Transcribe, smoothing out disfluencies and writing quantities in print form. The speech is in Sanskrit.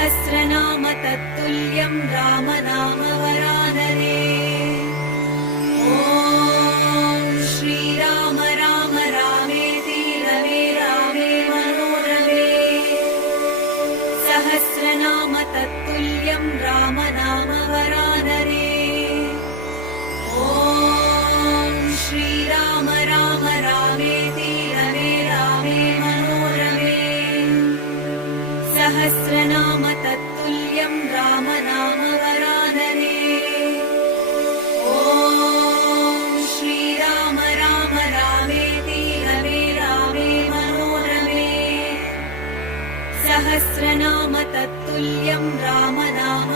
सहस्रनाम तत्तुल्यं रामनाम वरानने। ॐ श्रीराम राम रामेति रमे रामे मनोरमे। सहस्रनाम तत्तुल्यं रामनाम वरानने। ॐ श्रीराम राम रामेति रमे रामे मनोरमे। सहस्रनाम तत्तुल्यं रामनाम वरानने। ॐ श्रीराम राम रामेति रमे रामे मनोरमे। सहस्रनाम तत्तुल्यं रामनाम